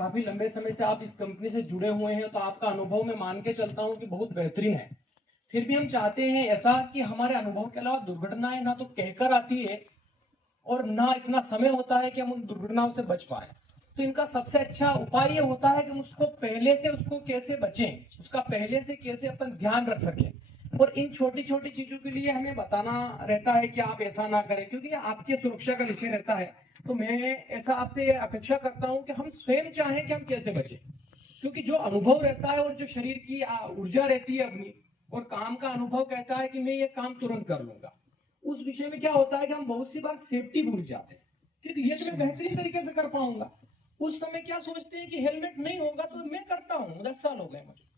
काफी लंबे समय से आप इस कंपनी से जुड़े हुए हैं, तो आपका अनुभव मैं मान के चलता हूं कि बहुत बेहतरीन है। फिर भी हम चाहते हैं ऐसा कि हमारे अनुभव के अलावा दुर्घटनाएं ना तो कहकर आती है और ना इतना समय होता है कि हम उन दुर्घटनाओं से बच पाए। तो इनका सबसे अच्छा उपाय ये होता है कि उसको पहले से उसको कैसे बचें, उसका पहले से कैसे अपन ध्यान रख सकें। और इन छोटी छोटी चीजों के लिए हमें बताना रहता है कि आप ऐसा ना करें, क्योंकि आपकी सुरक्षा का विषय रहता है। तो मैं ऐसा आपसे अपेक्षा करता हूं कि हम स्वयं चाहें कि हम कैसे बचें, क्योंकि जो अनुभव रहता है और जो शरीर की ऊर्जा रहती है अपनी, और काम का अनुभव कहता है कि मैं ये काम तुरंत कर लूंगा, उस विषय में क्या होता है कि हम बहुत सी बार सेफ्टी भूल जाते हैं, क्योंकि ये तो मैं बेहतरीन तरीके से कर पाऊंगा। उस समय क्या सोचते हैं कि हेलमेट नहीं होगा तो मैं करता हूँ, 10 साल हो गए मुझे।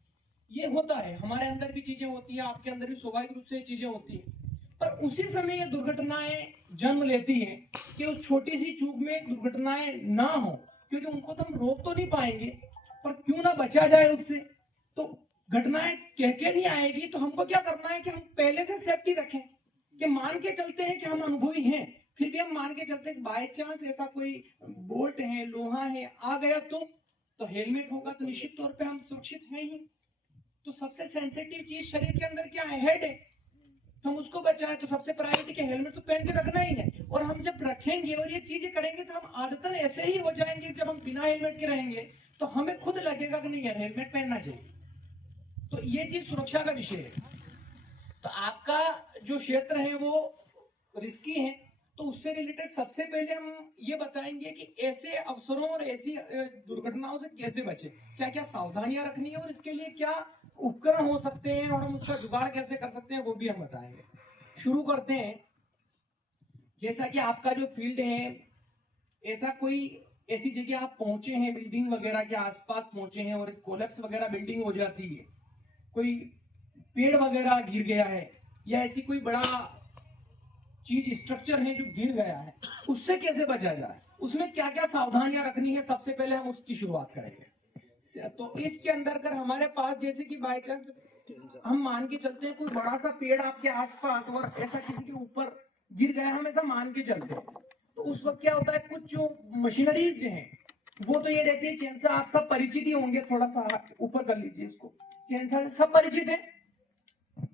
ये होता है, हमारे अंदर भी चीजें होती हैं, आपके अंदर भी स्वाभाविक रूप से ये चीजें होती हैं। पर उसी समय ये दुर्घटनाएं जन्म लेती हैं कि उस छोटी सी चूक में दुर्घटनाएं ना हो, क्योंकि उनको तो हम रोक तो नहीं पाएंगे, पर क्यों ना बचा जाए उससे। तो घटनाएं कह के नहीं आएगी, तो हमको क्या करना है कि हम पहले से सेफ्टी रखें, कि मान के चलते हैं कि हम अनुभवी हैं, फिर भी हम मान के चलते हैं बाय चांस ऐसा कोई बोल्ट है, लोहा है आ गया तो हेलमेट होगा तो निश्चित तौर पे हम सुरक्षित हैं ही। तो सबसे सेंसिटिव चीज शरीर के अंदर क्या है? हेड है। तो हम उसको बचाएं तो सबसे प्रायोरिटी के हेलमेट तो पहन के रखना ही है। और हम जब रखेंगे और ये चीजें करेंगे तो हम आदतन ऐसे ही हो जाएंगे, जब हम बिना हेलमेट के रहेंगे तो हमें खुद लगेगा कि नहीं यार हेलमेट पहनना चाहिए। तो ये चीज सुरक्षा का विषय है। तो आपका जो क्षेत्र है वो रिस्की है, तो उससे रिलेटेड सबसे पहले हम ये बताएंगे कि ऐसे अवसरों और ऐसी दुर्घटनाओं से कैसे बचे, क्या क्या सावधानियां रखनी है और इसके लिए क्या उपकरण हो सकते हैं और हम उसका जुगाड़ कैसे कर सकते हैं वो भी हम बताएंगे। शुरू करते हैं। जैसा कि आपका जो फील्ड है, ऐसा कोई ऐसी जगह आप पहुंचे हैं, बिल्डिंग वगैरह के आसपास पहुंचे हैं और कोलैप्स वगैरह बिल्डिंग हो जाती है, कोई पेड़ वगैरह गिर गया है, या ऐसी कोई बड़ा चीज स्ट्रक्चर है जो गिर गया है, उससे कैसे बचा जाए, उसमें क्या क्या सावधानियां रखनी है, सबसे पहले हम उसकी शुरुआत करेंगे। तो इसके अंदर अगर हमारे पास जैसे कि बाय चांस हम मान के चलते हैं कोई बड़ा सा पेड़ आपके आसपास और ऐसा किसी के ऊपर गिर गया, हम ऐसा मान के चलते हैं, तो उस वक्त क्या होता है, कुछ जो मशीनरीज जो है वो तो ये रहती है चेंसा, आप सब परिचित ही होंगे, थोड़ा सा ऊपर कर लीजिए इसको, चेंसा से सब परिचित है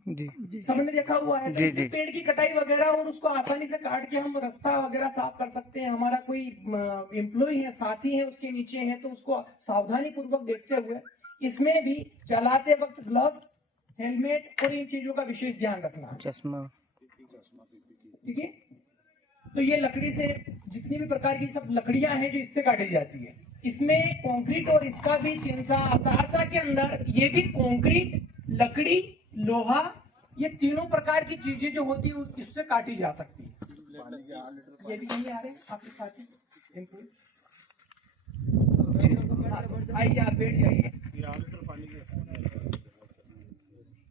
जी, सबने देखा हुआ है। तो इससे पेड़ की कटाई वगैरह और उसको आसानी से काट के हम रास्ता वगैरह साफ कर सकते हैं। हमारा कोई एम्प्लॉय है, साथी है, उसके नीचे है, तो उसको सावधानी पूर्वक देखते हुए इसमें भी चलाते वक्त ग्लव्स, हेलमेट और इन चीजों का विशेष ध्यान रखना, चश्मा, ठीक है। तो ये लकड़ी से जितनी भी प्रकार की सब लकड़ियां हैं जो इससे काटी जाती है, इसमें कंक्रीट और इसका भी चिंसा आता के अंदर, ये भी कंक्रीट, लकड़ी, लोहा, ये तीनों प्रकार की चीजें जो होती है इससे काटी जा सकती है। ये भी नहीं आ रहे आपके साथ ही, आइए आप बैठ जाइए।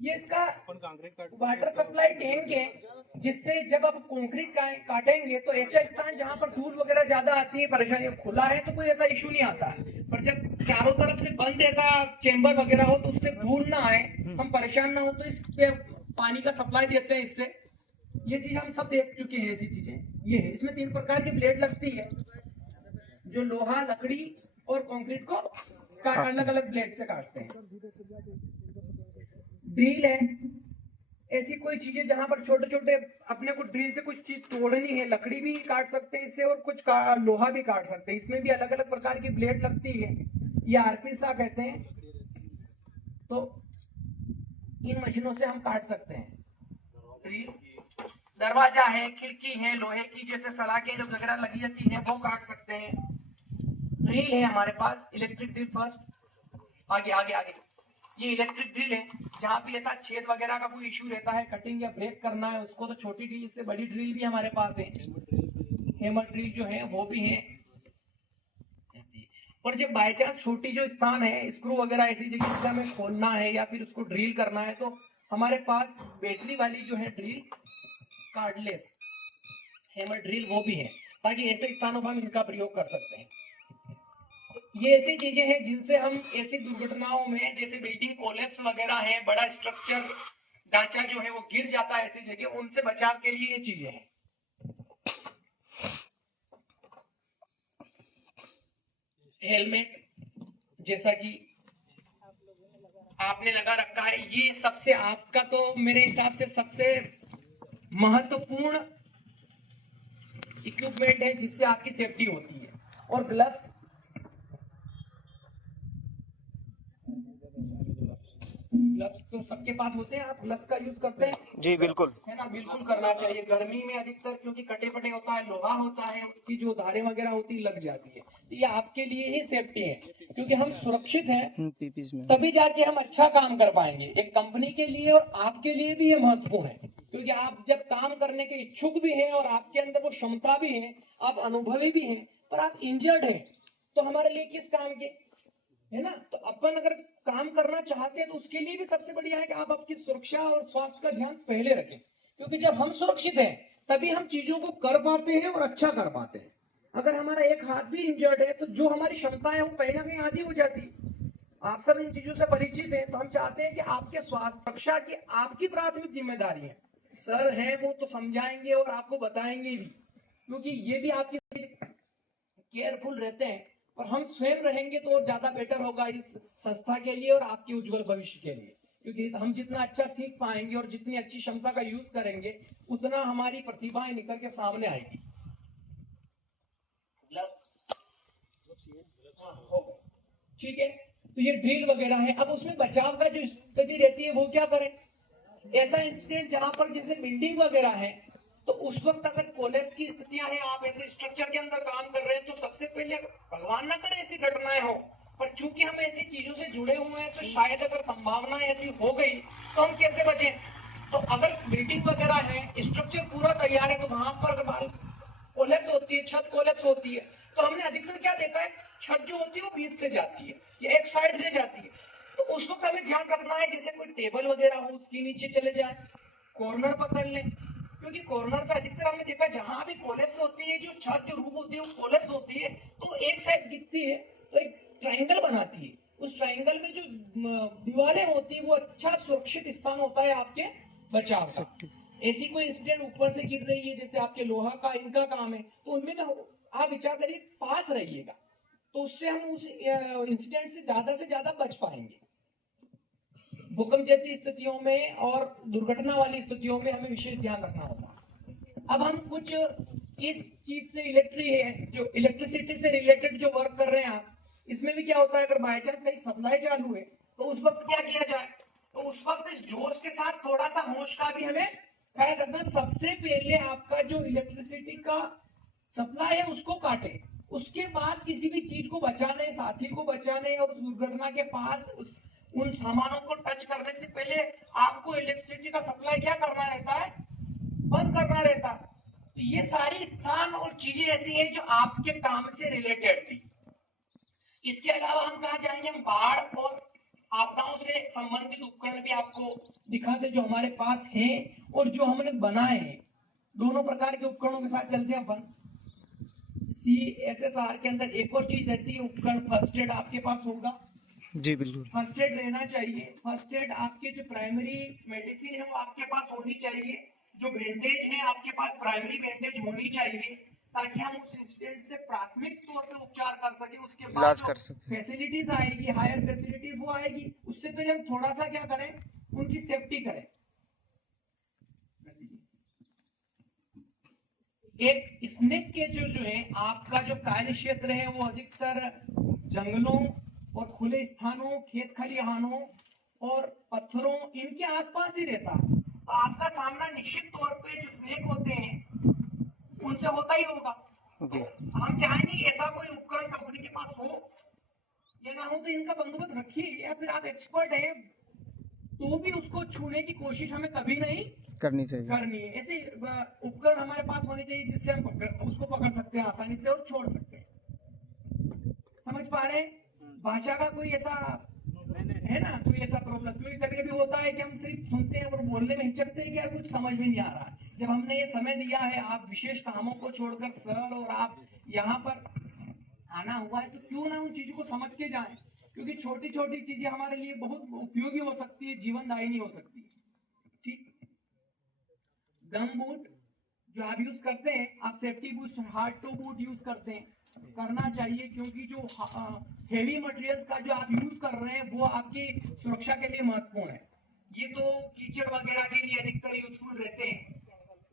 ये इसका वाटर सप्लाई टैंक है, जिससे जब आप कंक्रीट काटेंगे तो ऐसे स्थान जहां पर धूल वगैरह ज्यादा आती है, परेशानी, खुला है तो कोई ऐसा इशू नहीं आता है, पर जब चारों तरफ से बंद ऐसा चेंबर वगैरह हो तो उससे धूल ना आए, हम परेशान ना हो, तो इस पे पानी का सप्लाई देते हैं इससे। ये चीज हम सब देख चुके हैं, ऐसी चीजें ये है। इसमें 3 प्रकार की ब्लेड लगती है जो लोहा, लकड़ी और कंक्रीट को अलग अलग ब्लेड से काटते हैं। ड्रिल है, ऐसी कोई चीजें जहां पर छोटे छोटे अपने को ड्रिल से कुछ चीज तोड़नी है, लकड़ी भी काट सकते हैं इससे और कुछ लोहा भी काट सकते हैं, इसमें भी अलग अलग प्रकार की ब्लेड लगती है, ये आरपीसा कहते हैं। तो इन मशीनों से हम काट सकते हैं। ड्रिल, दरवाजा है, खिड़की है, लोहे की जैसे सलाखें जो वगैरह लगी जाती है वो काट सकते हैं। ड्रिल है हमारे पास, इलेक्ट्रिक ड्रिल फर्स्ट, आगे आगे आगे, ये इलेक्ट्रिक ड्रिल है, जहां पे ऐसा छेद वगैरह का कोई इशू रहता है, कटिंग या ब्रेक करना है उसको, तो छोटी ड्रिल से बड़ी ड्रिल भी हमारे पास है। हेमर ड्रिल जो है वो भी है। और जब बाय चांस छोटी जो स्थान है, स्क्रू वगैरह ऐसी जगह से हमें खोलना है या फिर उसको ड्रिल करना है, तो हमारे पास बैटरी वाली जो है ड्रिल, कार्डलेस हेमर ड्रिल वो भी है, ताकि ऐसे स्थानों पर हम इनका प्रयोग कर सकते हैं। ये ऐसी चीजें हैं जिनसे हम ऐसी दुर्घटनाओं में, जैसे बिल्डिंग कोलैप्स वगैरह है, बड़ा स्ट्रक्चर ढांचा जो है वो गिर जाता है ऐसी जगह, उनसे बचाव के लिए ये चीजें हैं। हेलमेट, जैसा कि आपने लगा रखा है, ये सबसे आपका तो मेरे हिसाब से सबसे महत्वपूर्ण इक्विपमेंट है जिससे आपकी सेफ्टी होती है। और ग्लव्स तो सबके पास होते हैं, आप ग्लव्स का यूज करते हैं? जी बिल्कुल, है ना, बिल्कुल करना चाहिए। गर्मी में अधिकतर क्योंकि कटे फटे होता है, लोहा होता है, उसकी जो धारें वगैरह होती है लग जाती है। तो ये आपके लिए ही सेफ्टी है, क्योंकि हम सुरक्षित हैं तभी जाके हम अच्छा काम कर पाएंगे। एक कंपनी के लिए और आपके लिए भी ये महत्वपूर्ण है, क्योंकि आप जब काम करने के इच्छुक भी हैं और आपके अंदर वो क्षमता भी है, आप अनुभवी भी हैं, पर आप इंजर्ड हैं, तो हमारे लिए किस काम के, है ना। तो अपन अगर काम करना चाहते हैं तो उसके लिए भी सबसे बढ़िया है कि आप आपकी सुरक्षा और स्वास्थ्य का ध्यान पहले रखें, क्योंकि जब हम सुरक्षित हैं तभी हम चीजों को कर पाते हैं और अच्छा कर पाते हैं। अगर हमारा एक हाथ भी इंजर्ड है तो जो हमारी क्षमता है वो कहीं ना कहीं आधी हो जाती है। आप सब इन चीजों से परिचित हैं, तो हम चाहते हैं कि आपके स्वास्थ्य रक्षा की आपकी प्राथमिक जिम्मेदारी है। सर है वो तो समझाएंगे और आपको बताएंगे भी, क्योंकि ये भी आपकी केयरफुल रहते हैं, और हम स्वयं रहेंगे तो और ज्यादा बेटर होगा इस संस्था के लिए और आपके उज्जवल भविष्य के लिए, क्योंकि हम जितना अच्छा सीख पाएंगे और जितनी अच्छी क्षमता का यूज करेंगे उतना हमारी प्रतिभाएं निकल के सामने आएगी। ठीक है, तो ये ड्रिल वगैरह है। अब उसमें बचाव का जो स्थिति रहती है वो क्या करें? ऐसा इंसिडेंट जहां पर जैसे बिल्डिंग वगैरह है, तो उस वक्त अगर कोलैप्स की स्थितियां हैं, आप ऐसे स्ट्रक्चर के अंदर काम कर रहे हैं, तो सबसे पहले भगवान ना करे ऐसी घटनाएं हो, पर चूंकि हम ऐसी चीजों से जुड़े हुए हैं तो शायद अगर संभावना ऐसी हो गई तो हम कैसे बचें? तो अगर बिल्डिंग वगैरह है, स्ट्रक्चर पूरा तैयार है, तो वहां पर अगर कोलैप्स होती है, छत कोलैप्स होती है, तो हमने अधिकतर क्या देखा है, छत जो होती है वो बीच से जाती है या एक साइड से जाती है। तो उस वक्त हमें ध्यान रखना है, जैसे कोई टेबल वगैरह हो उसके नीचे चले जाए, कॉर्नर पकड़ लें, क्योंकि कॉर्नर पे अधिकतर हमने देखा जहां भी कोलैप्स होती है, जो छत जो रूफ होती है वो कोलैप्स होती है, तो एक साइड गिरती है तो एक ट्रायंगल बनाती है। उस ट्रायंगल में जो दीवारें होती है वो अच्छा सुरक्षित स्थान होता है आपके बचाव का। ऐसी कोई इंसिडेंट ऊपर से गिर रही है, जैसे आपके लोहा का इनका काम है, तो उनमें ना आप विचार करिए पास रहिएगा, तो उससे हम उस इंसिडेंट से ज्यादा बच पाएंगे। भूकंप जैसी स्थितियों में और दुर्घटना वाली स्थितियों में हमें विशेष ध्यान रखना होगा। अब हम कुछ इस चीज से जो इलेक्ट्रिसिटी से रिलेटेड जो वर्क कर रहे हैं आप, इसमें भी क्या होता है, अगर बाई चांस कहीं सप्लाई चालू है तो उस वक्त क्या किया जाए? तो उस वक्त इस जोश के साथ थोड़ा सा होश का भी हमें ख्याल रखना। सबसे पहले आपका जो इलेक्ट्रिसिटी का सप्लाई है उसको काटे, उसके बाद किसी भी चीज को बचाने, साथी को बचाने और उस दुर्घटना के पास उन सामानों को टच करने से पहले आपको इलेक्ट्रिसिटी का सप्लाई क्या करना रहता है? बंद करना रहता है। तो ये सारी स्थान और चीजें ऐसी हैं जो आपके काम से रिलेटेड थी। इसके अलावा हम कहा जाएंगे, हम बाढ़ और आपदाओं से संबंधित उपकरण भी आपको दिखाते जो हमारे पास है और जो हमने बनाए हैं। दोनों प्रकार के उपकरणों के साथ चलते हैं अपन। CSSR के अंदर एक और चीज रहती है उपकरण, फर्स्ट एड आपके पास होगा। जी बिल्कुल, फर्स्ट एड रहना चाहिए। फर्स्ट एड आपके जो प्राइमरी मेडिसिन है वो आपके पास होनी चाहिए। जो बैंडेज है आपके पास प्राइमरी बैंडेज होनी चाहिए, ताकि हम उस इंसिडेंट से प्राथमिक तौर पे उपचार कर सके। उसके बाद कर सकते फैसिलिटीज आएगी, हायर फैसिलिटीज वो आएगी, उससे पहले हम थोड़ा सा क्या करें, उनकी सेफ्टी करें। एक स्नेक के जो है आपका जो कार्य क्षेत्र है वो अधिकतर जंगलों और खुले स्थानों, खेत खलिहानों और पत्थरों इनके आसपास ही रहता है। तो आपका सामना निश्चित तौर पे जो स्नेक होते हैं उनसे होता ही होगा। जी। तो हम चाहेंगे ऐसा कोई उपकरण कंपनी के पास हो, या ना हो तो इनका बंदोबस्त रखिए, या फिर आप एक्सपर्ट हैं तो भी उसको छूने की कोशिश हमें कभी नहीं करनी चाहिए। ऐसे उपकरण हमारे पास होने चाहिए जिससे हम उसको पकड़ सकते हैं आसानी से और छोड़ सकते हैं। समझ पा रहे हैं? भाषा का कोई ऐसा है ना, कोई ऐसा प्रॉब्लम? क्योंकि कभी कभी होता है कि हम सिर्फ सुनते हैं और बोलने में हिचकते हैं कि यार कुछ समझ में नहीं आ रहा। जब हमने ये समय दिया है, आप विशेष कामों को छोड़कर सर और आप यहाँ पर आना हुआ है, तो क्यों ना उन चीजों को समझ के जाएं, क्योंकि छोटी छोटी चीजें हमारे लिए बहुत उपयोगी हो सकती है, जीवनदायिनी हो सकती है। ठीक, गम बूट जो आप यूज करते हैं, आप safety boot, hard toe boot use करते हैं, करना चाहिए, क्योंकि जो हेवी मटेरियल्स का जो आप यूज कर रहे हैं वो आपकी सुरक्षा के लिए महत्वपूर्ण है। ये तो कीचड़ वगैरह के लिए अधिकतर यूजफुल रहते हैं,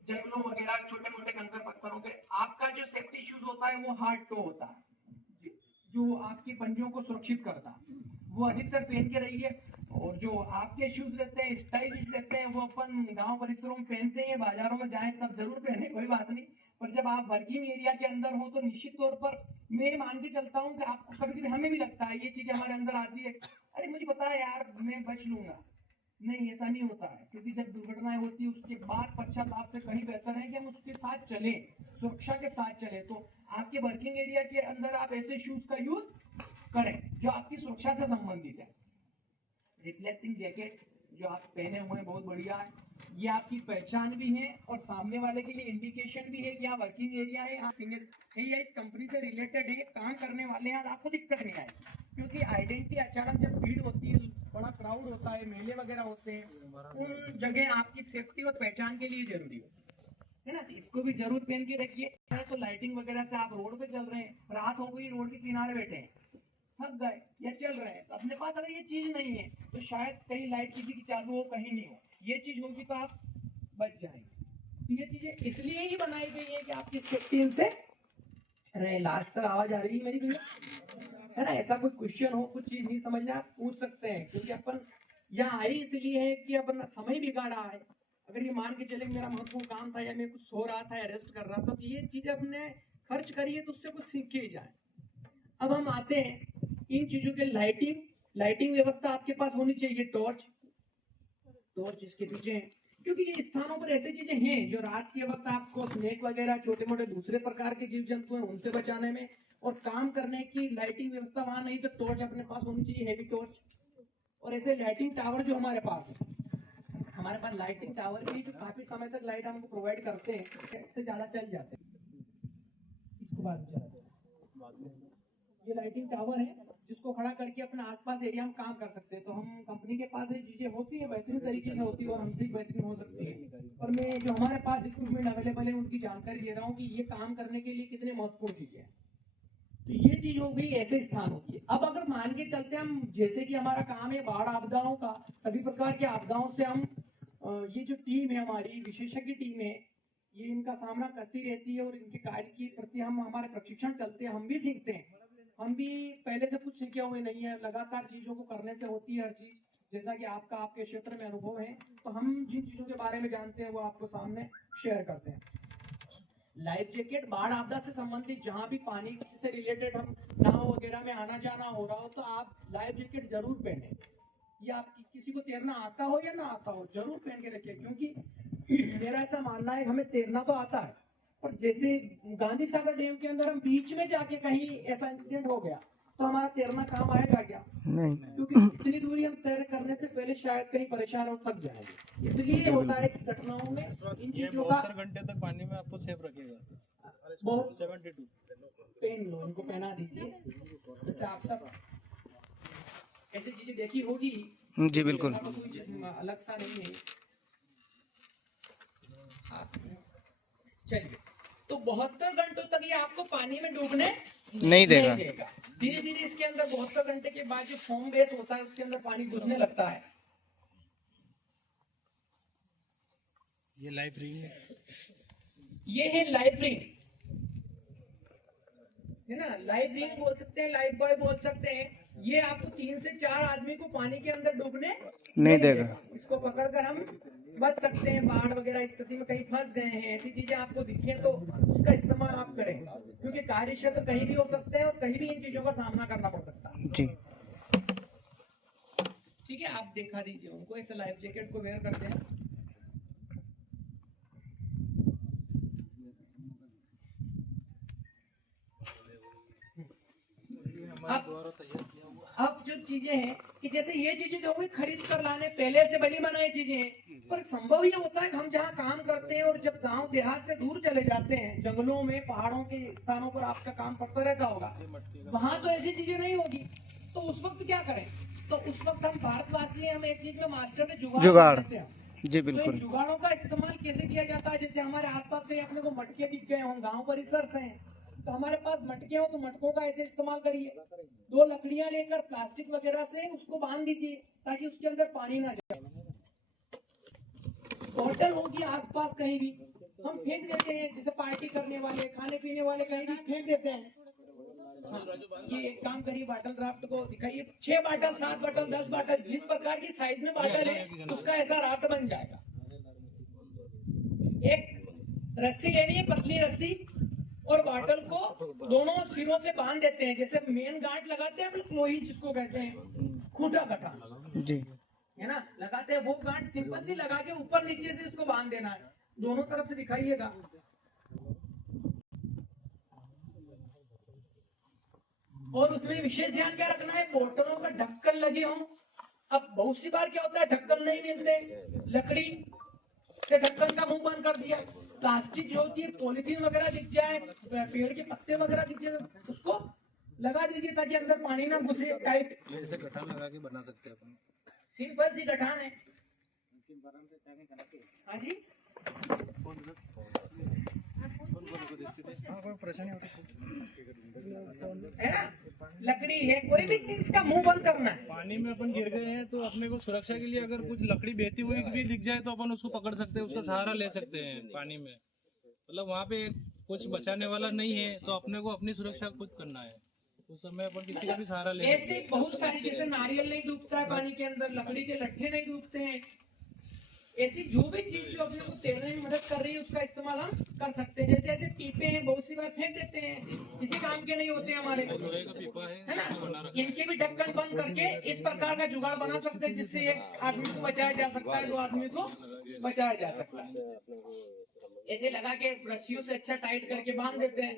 जंगलों वगैरह छोटे मोटे कंकर पत्थरों के। आपका जो सेफ्टी शूज होता है वो हार्ड टो होता है, जो आपके पंजों को सुरक्षित करता है, वो अधिकतर पहन के रहिए। और जो आपके शूज रहते हैं स्टाइलिश रहते हैं, वो अपन गांव परिसरों में पहनते हैं, बाजारों में जाए तब जरूर पहने, कोई बात नहीं। पर जब आप वर्किंग एरिया के अंदर हो तो निश्चित तौर पर मैं मान के चलता हूँ कि आपको कभी कभी हमें भी लगता है ये चीजें हमारे अंदर आती है, अरे मुझे पता है यार मैं बच लूंगा। नहीं, ऐसा नहीं होता है, क्योंकि जब दुर्घटनाएं होती है उसके बाद पश्चाताप से कहीं बेहतर है कि हम उसके साथ चले, सुरक्षा के साथ चले। तो आपके वर्किंग एरिया के अंदर आप ऐसे शूज का यूज करें जो आपकी सुरक्षा से संबंधित है। रिफ्लेक्टिंग जैकेट जो आप पहने हुए हैं बहुत बढ़िया है, ये आपकी पहचान भी है और सामने वाले के लिए इंडिकेशन भी है कि यहाँ वर्किंग एरिया है, यहाँ सिंगल है या इस कंपनी से रिलेटेड है, काम करने वाले हैं, आपको दिक्कत नहीं आएगी। क्योंकि आइडेंटिटी अचानक जब भीड़ होती है, बड़ा क्राउड होता है, मेले वगैरह होते हैं, उन जगह आपकी सेफ्टी और पहचान के लिए जरूरी है ना। इसको भी जरूर पहन के रखिए। तो लाइटिंग वगैरह से आप रोड पे चल रहे हैं, रात हो गई, रोड के किनारे बैठे हैं, थक गए या चल रहे हैं, तो अपने पास अगर ये चीज नहीं है तो शायद कहीं लाइट किसी की चालू हो, कहीं नहीं हो, ये चीज होगी तो आप बच जाएंगे। तो ये चीजें इसलिए ही बनाई गई है कि आपकी सेफ्टी इनसे रहे। लास्ट तक आवाज आ रही है मेरी भैया, है ना। ऐसा कोई क्वेश्चन हो, कुछ चीज नहीं समझ में, आप पूछ सकते हैं, क्योंकि अपन यहाँ आए इसलिए है कि अपन समय बिगाड़ा है। अगर ये मान के चले मेरा महत्वपूर्ण काम था या मैं कुछ सो रहा था या रेस्ट कर रहा था, तो ये चीजें अपने खर्च करिए तो उससे कुछ सीख के ही जाए। अब हम आते हैं इन चीजों के लाइटिंग व्यवस्था आपके पास होनी चाहिए। टॉर्च इसके पीछे है, क्योंकि ये स्थानों पर ऐसी चीजें हैं जो रात के वक्त आपको स्नेक वगैरह छोटे मोटे दूसरे प्रकार के जीव जंतु हैं उनसे बचाने में और काम करने की लाइटिंग व्यवस्था वहां नहीं, तो टॉर्च अपने पास होनी चाहिए, हेवी टॉर्च। और ऐसे लाइटिंग टावर जो हमारे पास है, हमारे पास लाइटिंग टावर भी जो काफी समय तक लाइट हमको प्रोवाइड करते हैं, इससे ज्यादा चल जाते हैं। इसको बाद में चला ये लाइटिंग टावर है जिसको खड़ा करके अपने आसपास एरिया में काम कर सकते हैं। तो हम कंपनी के पास ये चीजें होती है, बेहतरीन तरीके से होती है और हमसे बेहतरीन हो सकती है। और मैं जो हमारे पास इक्विपमेंट अवेलेबल है उनकी जानकारी दे रहा हूँ कि ये काम करने के लिए कितने महत्वपूर्ण चीजें हैं। तो ये चीज हो गई ऐसे स्थान होती है। अब अगर मान के चलते हम, जैसे कि हमारा काम है बाढ़ आपदाओं का, सभी प्रकार के आपदाओं से हम ये जो टीम है हमारी विशेषज्ञ टीम है, ये इनका सामना करती रहती है और इनके कार्य के प्रति हम हमारे प्रशिक्षण चलते हैं, हम भी सीखते हैं। हम भी पहले से कुछ सीखे हुए नहीं है, लगातार चीजों को करने से होती है हर चीज। जैसा कि आपका आपके क्षेत्र में अनुभव है, तो हम जिन चीजों के बारे में जानते हैं वो आपको सामने शेयर करते हैं। लाइफ जैकेट बाढ़ आपदा से संबंधित, जहां भी पानी से रिलेटेड हम नाव वगैरह में आना जाना हो रहा हो तो आप लाइफ जैकेट जरूर पहने। या आप किसी को तैरना आता हो या ना आता हो, जरूर पहन के रखिए। क्योंकि मेरा ऐसा मानना है हमें तैरना तो आता है, और जैसे गांधी सागर डैम के अंदर हम बीच में जाके कहीं ऐसा इंसिडेंट हो गया तो हमारा तैरना काम आएगा क्या? नहीं, क्योंकि इतनी दूरी हम तैर करने से पहले शायद कहीं परेशान और थक जाएंगे। इसलिए होता है कि घटनाओं में इन चीजों का 72 घंटे तक पानी में आपको सेफ रखेगा। बहुत 72 पेन लो, इनको पहना दीजिए। जैसे आप सब ऐसी चीजें देखी होगी जी बिल्कुल, अलग सा नहीं है। चलिए, तो 72 घंटों तक ये आपको पानी में डूबने नहीं देगा। धीरे धीरे इसके अंदर 72 घंटे के बाद जो फोम बेस होता है उसके अंदर पानी घुसने लगता है। ये लाइफ रिंग है, ये है लाइफ रिंग, है ना। लाइफ रिंग बोल सकते हैं, लाइफ बॉय बोल सकते हैं। ये आपको 3 से 4 आदमी को पानी के अंदर डूबने नहीं देगा। इसको पकड़कर हम बच सकते हैं। बाढ़ वगैरह स्थिति में कहीं फंस गए हैं, ऐसी चीजें आपको दिखे तो उसका इस्तेमाल आप करें, क्योंकि कार्य क्षेत्र कहीं भी हो सकते हैं और कहीं भी इन चीजों का सामना करना पड़ सकता है जी। ठीक है, आप दिखा दीजिए उनको, ऐसे लाइफ जैकेट को वेयर करते हैं। अब जो चीजें हैं कि जैसे ये चीजें जो हुई खरीद कर लाने, पहले से बनी बनाई चीजें हैं, पर संभव ये होता है कि हम जहाँ काम करते हैं और जब गांव देहात से दूर चले जाते हैं, जंगलों में पहाड़ों के स्थानों पर आपका काम पड़ता रहता होगा, वहां तो ऐसी चीजें नहीं होगी। तो उस वक्त क्या करें? तो उस वक्त हम भारतवासी हैं, हम एक चीज में मास्टर में जुगाड़ करते हैं जी बिल्कुल। तो जुगाड़ों का इस्तेमाल कैसे किया जाता है? जैसे हमारे आसपास कहीं अपने को मटके दिख गए हों, गाँव परिसर से हैं, तो हमारे पास मटके हो तो मटकों का ऐसे इस्तेमाल करिए। 2 लकड़ियां लेकर प्लास्टिक वगैरह से उसको बांध दीजिए ताकि उसके अंदर पानी ना जाए। बॉटल होगी आसपास कहीं भी हम फेंक देते हैं, जैसे पार्टी करने वाले खाने पीने वाले कहीं भी फेंक देते हैं। हाँ, ये एक काम करिए, बॉटल राफ्ट को दिखाइए, 6 बॉटल 7 बॉटल 10 बॉटल जिस प्रकार की साइज में बॉटल है उसका ऐसा राफ्ट बन जाएगा। एक रस्सी लेनी है, पतली रस्सी, और बॉटल को दोनों सिरों से बांध देते हैं, जैसे मेन गांठ लगाते हैं लोही जिसको कहते हैं खूंटा कटा जी है ना, लगाते हैं वो गांठ सिंपल सी लगा के ऊपर नीचे से इसको बांध देना है। दोनों तरफ से दिखाइएगा। और उसमें विशेष ध्यान क्या रखना है, बोतलों का ढक्कन लगे हों। अब बहुत सी बार क्या होता है ढक्कन नहीं मिलते, लकड़ी के ढक्कन का मुंह बंद कर दिया। प्लास्टिक जो होती है पॉलीथीन वगैरह दिख जाए, पेड़ के पत्ते वगैरह दिख जाए, उसको लगा दीजिए ताकि अंदर पानी ना घुसे टाइट। ऐसे गठान लगा के बना सकते हैं अपन। सिंपल सी गठान है। हाँ जी, कोई परेशानी होती है ना, लकड़ी है, कोई भी चीज का मुंह बंद करना है। पानी में अपन गिर गए हैं तो अपने को सुरक्षा के लिए अगर कुछ लकड़ी बहती हुई भी दिख जाए तो अपन उसको पकड़ सकते हैं, उसका सहारा ले सकते हैं पानी में। मतलब वहाँ पे कुछ बचाने वाला नहीं है तो अपने को अपनी सुरक्षा खुद करना है। उस समय अपन किसी का भी सहारा ले सकते ऐसे बहुत सारी, जैसे नारियल नहीं डूबता है पानी के अंदर, लकड़ी के लट्ठे नहीं डूबते हैं, ऐसी जो भी चीज जो अपने को तैरने में मदद कर रही है उसका इस्तेमाल हम कर सकते हैं। जैसे ऐसे पीपे हैं, बहुत सी बार फेंक देते हैं, किसी काम के नहीं होते हमारे, हैं। लोहे का पीपा है ना, इनके भी ढक्कन बंद करके इस प्रकार का जुगाड़ बना सकते हैं जिससे एक आदमी को बचाया जा सकता है, 2 आदमी को बचाया जा सकता है। ऐसे लगा के रस्सियों से अच्छा टाइट करके बांध देते हैं।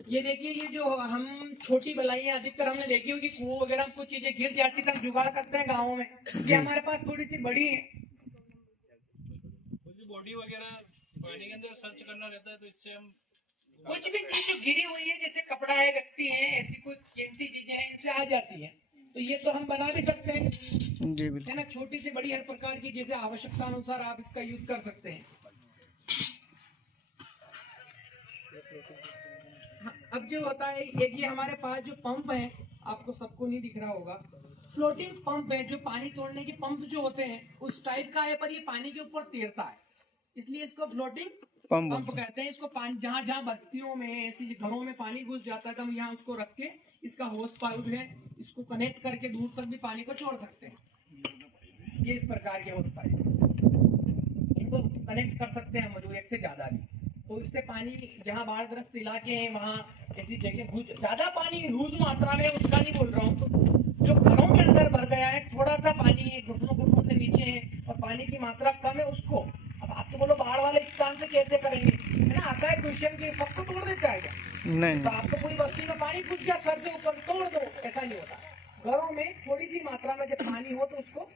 ये देखिए, ये जो हम छोटी बलाइयां अधिकतर हमने देखी होगी, कुओं वगैरह में कुछ चीजें गिर जाती तब जुगाड़ करते हैं गाँव में, ये हमारे पास थोड़ी सी बड़ी है। बॉडी वगैरह पानी के अंदर सर्च करना रहता है तो इससे हम कुछ भी चीज जो गिरी हुई है, जैसे कपड़ा है, व्यक्ति है, ऐसी कोई कीमती चीजें हैं, इनसे आ जाती है, तो ये तो हम बना भी सकते हैं, जी बिल्कुल। है ना, छोटी से बड़ी हर प्रकार की, जैसे आवश्यकता अनुसार आप इसका यूज कर सकते हैं। हाँ, अब जो होता है, एक ये हमारे पास जो पंप है, आपको सबको नहीं दिख रहा होगा, फ्लोटिंग पंप है, जो पानी तोड़ने के पंप जो होते हैं उस टाइप का है, पर ये पानी के ऊपर तैरता है, इसलिए इसको फ्लोटिंग पंप कहते हैं। इसको पानी जहाँ जहाँ बस्तियों में, ऐसी घरों में पानी घुस जाता है, तो हम यहाँ उसको रख के, इसका होस पाइप है, इसको कनेक्ट करके दूर तक भी पानी को छोड़ सकते हैं। ये इस प्रकार के होस पाइप, इनको कनेक्ट कर सकते हैं हम, जो एक से ज्यादा भी, तो इससे पानी जहाँ बाढ़ग्रस्त इलाके हैं वहाँ ऐसी जगह ज्यादा पानी ह्यूज मात्रा में, उसका नहीं बोल रहा हूँ, जो घरों के अंदर भर गया है, थोड़ा सा पानी है, घुटनों से नीचे है और पानी की मात्रा कम है, उसको अब आप तो बोलो बाढ़ वाले स्थान से कैसे करेंगे, है ना, आता है क्वेश्चन की सबको तोड़ देता है क्या? नहीं तो आपको पूरी बस्ती में पानी घुस गया, सर से ऊपर तोड़ दो, ऐसा नहीं होता। घरों में थोड़ी सी मात्रा में जब पानी हो तो उसको,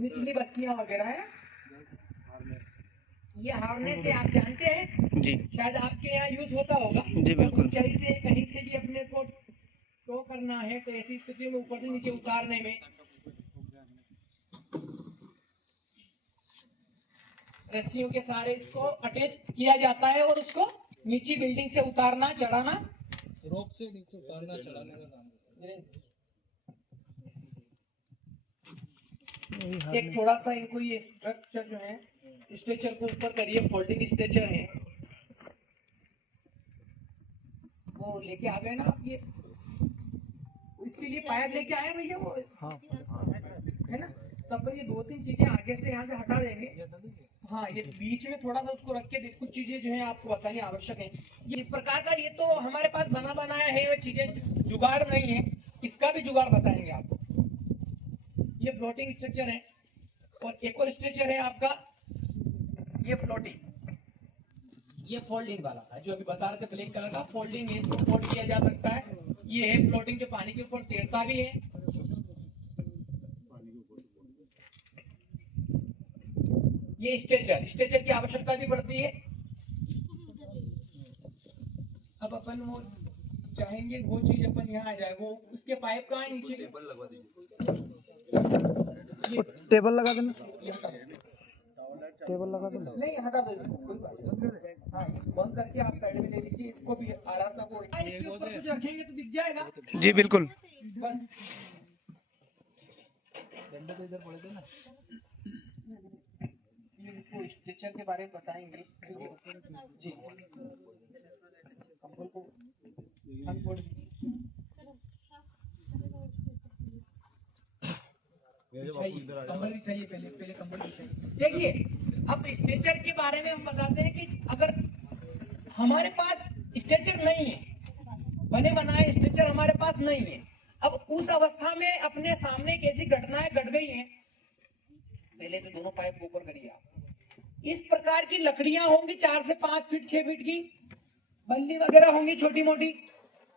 निचली बस्तियां वगैरह है, ये हार्नेस से आप जानते हैं जी शायद आपके यहाँ यूज होता होगा। जी बिल्कुल। ऊंचाई से कहीं से भी अपने को टो करना है तो ऐसी स्थिति में ऊपर से नीचे उतारने में रस्सियों के सहारे इसको अटैच किया जाता है और उसको नीचे बिल्डिंग से उतारना चढ़ाना, रोप से नीचे उतारना चढ़ाने का काम है। एक थोड़ा सा इनको ये स्ट्रक्चर जो है, स्ट्रेचर को ऊपर करिए, फोल्डिंग स्ट्रेचर है, वो लेके आ गए ना आप, ये इसके लिए पायर लेके आए भैया वो, है ना, तब ये 2-3 चीजें आगे से यहाँ से हटा देंगे। हाँ, ये बीच में थोड़ा सा उसको रख के कुछ चीजें जो है आपको बतानी आवश्यक है। ये इस प्रकार का, ये तो हमारे पास बना बनाया है, ये चीजें जुगाड़ नहीं है, इसका भी जुगाड़ बताएंगे आपको। ये फ्लोटिंग स्ट्रक्चर है और एक और स्ट्रक्चर है आपका, ये फ्लोटिंग, ये फोल्डिंग वाला है जो अभी बता रहे थे, ब्लैक कलर का फोल्डिंग है, इसको फोल्ड किया जा सकता है। ये है फ्लोटिंग जो पानी के ऊपर तैरता भी है। ये स्ट्रेचर की आवश्यकता भी पड़ती है। अब अपन वो चाहेंगे वो चीज अपन यहाँ आ जाए, वो उसके पाइप कहाँ है, नीचे टेबल लगवा दीजिए, टेबल लगा देना। केबल लगा दो। नहीं हटा दो इसको, कोई बात नहीं। हाँ इसको बंद करके आप साइड में ले लीजिए, इसको भी आरा सा को इसके ऊपर कुछ रखेंगे तो दिख जाएगा जी बिल्कुल। बस। डंडे तो इधर पड़े थे ना। ये इसको स्ट्रेचर के बारे में बताएंगे जी। कंबल को अनफोल्ड कीजिए। कंबल भी चाहिए, पहले कंबल भी चाहिए। देखिए अब स्ट्रेचर के बारे में हम बताते हैं कि अगर हमारे पास स्ट्रेचर नहीं है, बने बनाए स्ट्रेचर हमारे पास नहीं है, अब उस अवस्था में अपने सामने एक ऐसी घटनाएं घट गई हैं। पहले तो दोनों पाइप को ऊपर करिए आप। इस प्रकार की लकड़ियां होंगी 4 से 5 फीट 6 फीट की, बल्ली वगैरह होंगी, छोटी मोटी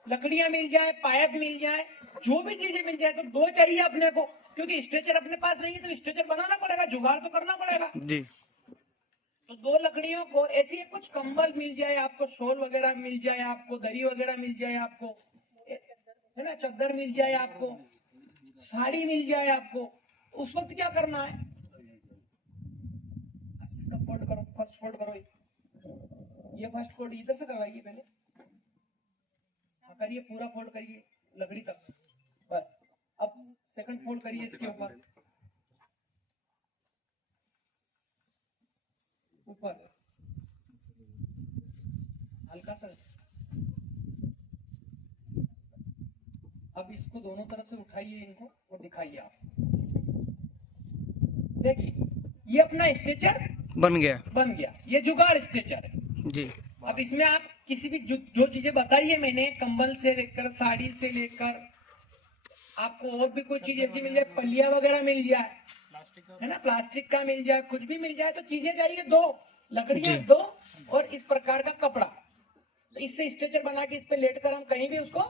लकड़ियां मिल जाए, पाइप मिल जाए, जो भी चीजें मिल जाए। तो 2 चाहिए अपने को, क्योंकि स्ट्रेचर अपने पास नहीं है तो स्ट्रेचर बनाना पड़ेगा, जुगाड़ तो करना पड़ेगा। जी तो 2 लकड़ियों को ऐसी कुछ कंबल मिल जाए आपको, शॉल वगैरह मिल जाए आपको, दरी वगैरह मिल जाए आपको, है ना, चादर मिल जाए आपको, साड़ी मिल जाए आपको। उस वक्त क्या करना है, इसका फोल्ड करो, फर्स्ट फोल्ड करो, ये फर्स्ट फोल्ड इधर से करवाइए पहले, हाँ करिए, पूरा फोल्ड करिए लकड़ी तक, बस। अब सेकंड फोल्ड करिए इसके ऊपर, ऊपर हल्का सा। अब इसको दोनों तरफ से उठाइए इनको और दिखाइए आप। देखिए ये अपना स्ट्रेचर बन गया। ये जुगाड़ स्ट्रेचर है जी। अब इसमें आप किसी भी जो चीजें बताई है मैंने, कंबल से लेकर साड़ी से लेकर आपको और भी कोई चीज ऐसी मिल जाए, पलिया वगैरह मिल जाए, है ना, प्लास्टिक का मिल जाए, कुछ भी मिल जाए। तो चीजें चाहिए 2, लकड़ियां 2 और इस प्रकार का कपड़ा। तो इससे स्ट्रेचर बना के इस पे लेट कर हम कहीं भी उसको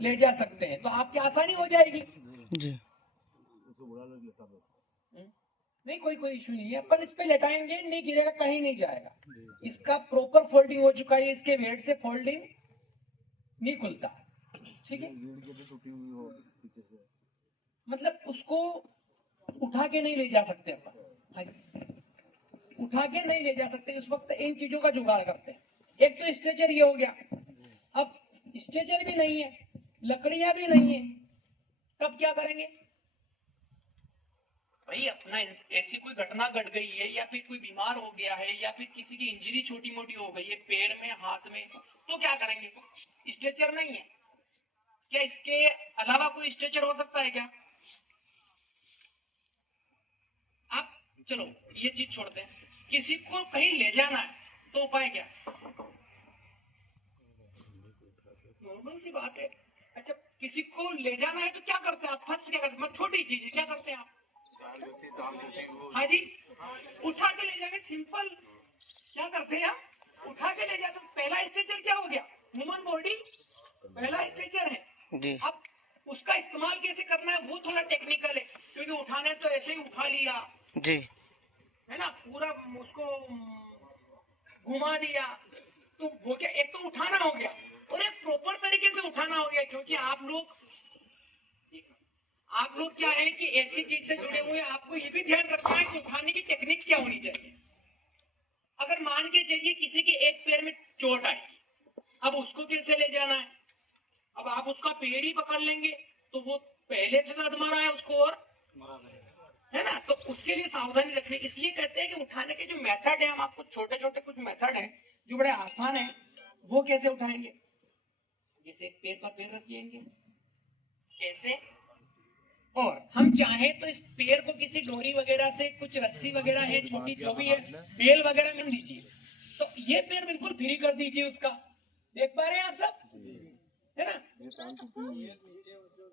ले जा सकते हैं, तो आपकी आसानी हो जाएगी जी। नहीं कोई इशू नहीं है, अपन इस पे लेटाएंगे, नहीं गिरेगा, कहीं नहीं जाएगा। इसका प्रॉपर फोल्डिंग हो चुका है, इसके वेट से फोल्डिंग नहीं खुलता, ठीक है। मतलब उसको उठा के नहीं ले जा सकते अपन, हाँ जी, उठा के नहीं ले जा सकते। उस वक्त इन चीजों का जुगाड़ करते हैं। एक तो स्ट्रेचर ये हो गया। अब स्ट्रेचर भी नहीं है, लकड़ियां भी नहीं है, तब क्या करेंगे भाई? अपना ऐसी कोई घटना घट गई है, या फिर कोई बीमार हो गया है, या फिर किसी की इंजरी छोटी मोटी हो गई है पैर में, हाथ में, तो क्या करेंगे? स्ट्रेचर नहीं है, क्या इसके अलावा कोई स्ट्रेचर हो सकता है क्या? आप चलो ये चीज छोड़ते हैं, किसी को कहीं ले जाना है तो उपाय क्या? नॉर्मल सी बात है। अच्छा किसी को ले जाना है तो क्या करते हैं आप? फर्स्ट क्या करते हैं? छोटी चीज है, क्या करते हैं आप? हाँ जी, उठा के ले जाएंगे, सिंपल। क्या करते हैं आप? उठा के ले जाते। पहला स्ट्रेचर क्या हो गया? ह्यूमन बॉडी पहला स्ट्रेचर है जी। अब उसका इस्तेमाल कैसे करना है वो थोड़ा टेक्निकल है, क्योंकि उठाने तो ऐसे ही उठा लिया जी, है ना, पूरा उसको घुमा दिया तो हो गया। एक तो उठाना हो गया और एक प्रॉपर तरीके से उठाना हो गया, क्योंकि आप लोग क्या है कि ऐसी चीज से जुड़े हुए, आपको ये भी ध्यान रखना है कि उठाने की टेक्निक क्या होनी चाहिए। अगर मान के चलिए किसी के एक पैर में चोट आई, अब उसको कैसे ले जाना है? अब आप उसका पैर ही पकड़ लेंगे तो वो पहले से दर्द मारा है उसको, और है ना, तो उसके लिए सावधानी रखनी। इसलिए कहते हैं कि उठाने के जो मेथड है, हम आपको छोटे छोटे कुछ मेथड है जो बड़े आसान है, वो कैसे उठाएंगे। जैसे पैर पर पैर रखिएंगे ऐसे, और हम चाहें तो इस पैर को किसी डोरी वगैरह से, कुछ रस्सी वगैरह है छोटी जो भी है, बेल वगैरह में दीजिए, तो ये पैर बिल्कुल फ्री कर दीजिए उसका। देख पा रहे हैं आप सब, है ना?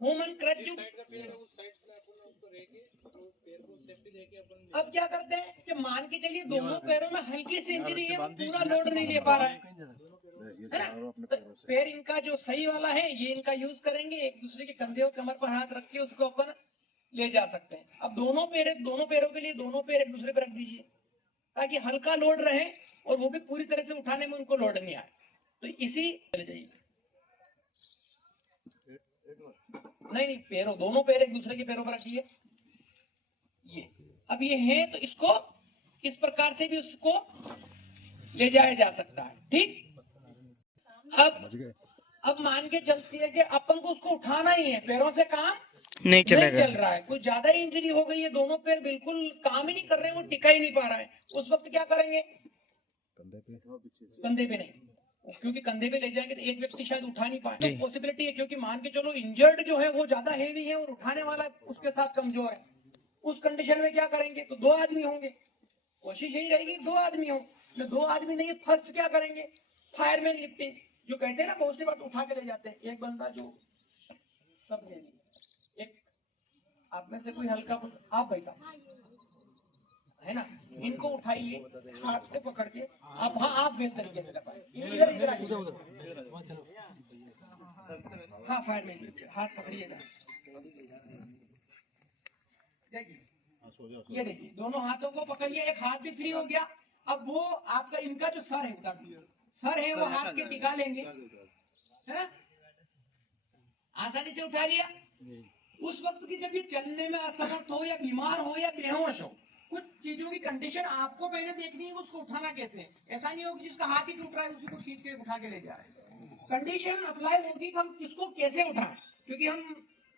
Human crutch. अब क्या करते हैं कि मान के चलिए दोनों पैरों में हल्की सी इंजरी है, पूरा लोड नहीं ले पा रहा है ना, तो पैर इनका जो सही वाला है ये इनका यूज करेंगे, एक दूसरे के कंधे और कमर पर हाथ रख के उसको अपन ले जा सकते हैं। अब दोनों पैरों के लिए दोनों पैर एक दूसरे पर रख दीजिए ताकि हल्का लोड रहे और वो भी पूरी तरह से उठाने में उनको लोड नहीं आए। तो इसी चले जाइए, नहीं पैरों, दोनों पैर एक दूसरे के पैरों पर रखिए। ये अब ये है तो इसको इस प्रकार से भी उसको ले जाया जा सकता है। ठीक, अब मान के चलती है कि अपन को उसको उठाना ही है, पैरों से काम नहीं चलेगा। चल रहा है, कुछ ज्यादा ही इंजरी हो गई है, दोनों पैर बिल्कुल काम ही नहीं कर रहे, वो टिका ही नहीं पा रहा है, उस वक्त क्या करेंगे? कंधे पे नहीं, क्योंकि कंधे पे ले जाएंगे तो एक व्यक्ति शायद उठा नहीं पाए, तो पॉसिबिलिटी है, क्योंकि मान के चलो इंजर्ड जो है वो ज्यादा हेवी है और उठाने वाला उसके साथ कमजोर है, उस कंडीशन में क्या करेंगे? तो 2 आदमी होंगे, कोशिश यही रहेगी 2 आदमी हो। 2 आदमी नहीं, फर्स्ट क्या करेंगे? फायरमैन लिफ्टिंग, जो कहते हैं ना बहुत सी बात उठा के ले जाते हैं, एक बंदा जो सब ले लिया, एक आप में से कोई हल्का आप भाई साहब है ना, इनको उठाइए हाथ से पकड़ के, आप हाँ आप बेहतर तरीके से लगाइए, इधर इधर हाँ फायरमैन हाथ पकड़िएगा, देखिए ये देखिए दोनों हाथों को पकड़िए, एक हाथ भी फ्री हो गया। अब वो आपका इनका जो सर है सर है वो हाथ के टिका लेंगे, है ना, आसानी से उठा लिया। उस वक्त की जब ये चलने में असमर्थ हो या बीमार हो या बेहोश हो, कुछ चीजों की कंडीशन आपको पहले देखनी है, उसको उठाना कैसे है। ऐसा नहीं होगा जिसका हाथ ही टूट रहा है उसी को खींच के उठा के ले जा रहे हैं। कंडीशन अप्लाई होगी कि हम किसको कैसे उठाएं, क्योंकि हम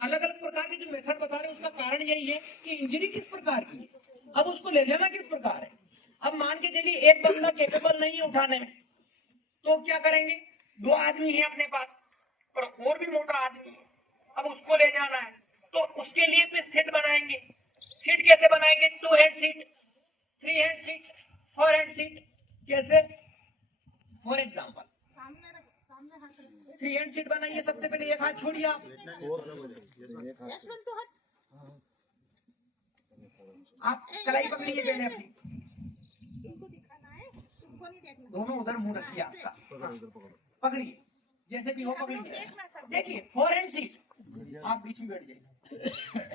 अलग अलग प्रकार के जो मेथड बता रहे हैं उसका कारण यही है कि इंजरी किस प्रकार की है, अब उसको ले जाना किस प्रकार है। अब मान के चलिए एक बंदा कैपेबल नहीं है उठाने में, तो क्या करेंगे? 2 आदमी है अपने पास और भी मोटा आदमी है, अब उसको ले जाना है, तो उसके लिए फिर सेट बनाएंगे। सीट कैसे बनाएंगे? 2 hand seat, 3 hand seat, 4 hand seat. कैसे? फॉर एग्जाम्पल 3 हैंड सीट बनाइए, सबसे पहले एक हाथ छोड़िए आप कलाई पकड़िए पहले अपनी, दोनों उधर मुंह रखिए आपका, पकड़िए जैसे भी हो पकड़िए। देखिए 4 हैंड सीट, आप बीच में बैठ जाइए।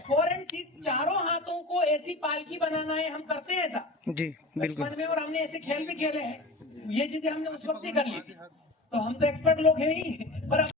4 हैंड सीट, चारों हाथों को ऐसी पालकी बनाना है, हम करते हैं ऐसा जी बिल्कुल बचपन में, और हमने ऐसे खेल भी खेले हैं, ये चीजें हमने उस वक्त ही कर ली थी, तो हम तो एक्सपर्ट लोग हैं ही, पर